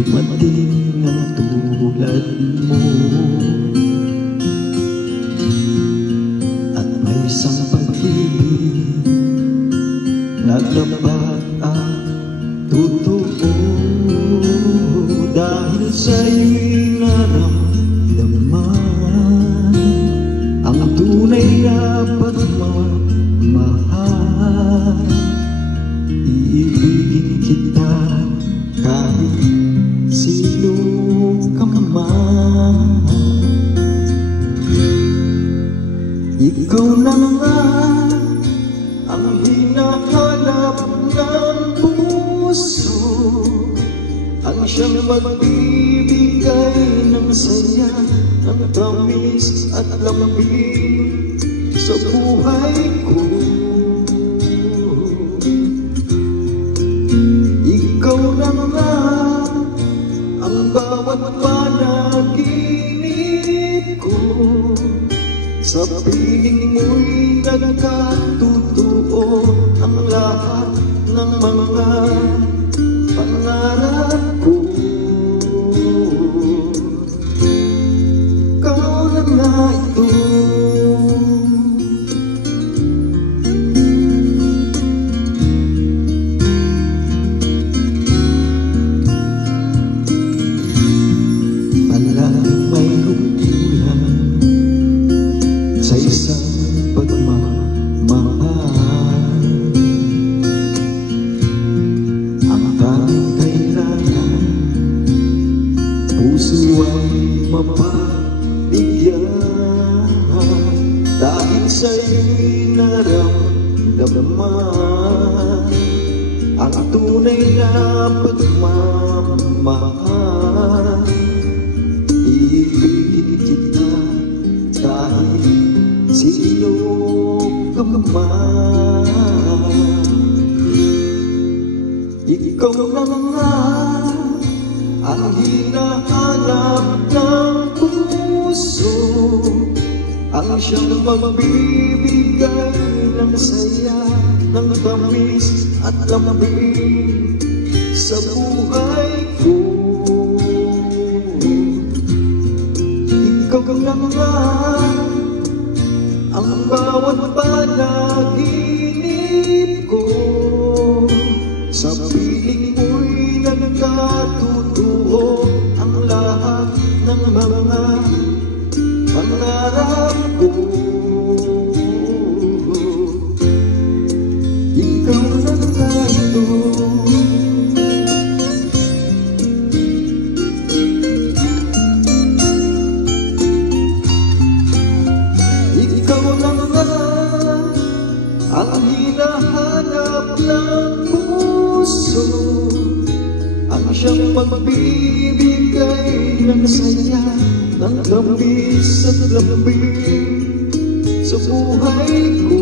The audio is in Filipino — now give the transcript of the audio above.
dumating ang tulad mo, at may isang pag-ibig na dapat ang totoo. Dahil sa'yo'y naramdaman ang tunay na pagmamahal. Iibigin kita kahit sino ka man. Ikaw na nga ang hinahanap ng puso, ang siyang magbibigay ng saya, ng tamis at lambing sa buhay ko. Ikaw na nga ang bawat panaginip ko, sa piling mo'y nagkatotoo ang lahat ng mga pangarap ko. Ikaw na nga ito. Palaging mayroong kulang sa isang pagmamahal. Ang tanging kailangan, puso ay mapabigyan. Dahil sa'yo'y naramdaman ang tunay na pagmamahal. Iibigin kita kahit sino ka man. Ikaw na nga ang hinahanap ng puso, ang siyang magbibigay ng saya, ng tamis at lambing sa buhay ko. Ikaw na nga ang bawat panaginip ko, sa piling mo'y nagkatotoo ang lahat ng mga pangarap ko. Ikaw na nga ito. Ikaw na nga ang hinahanap ng puso, ang siyang magbibigay ng saya, ng tamis at lambing sa buhay ko.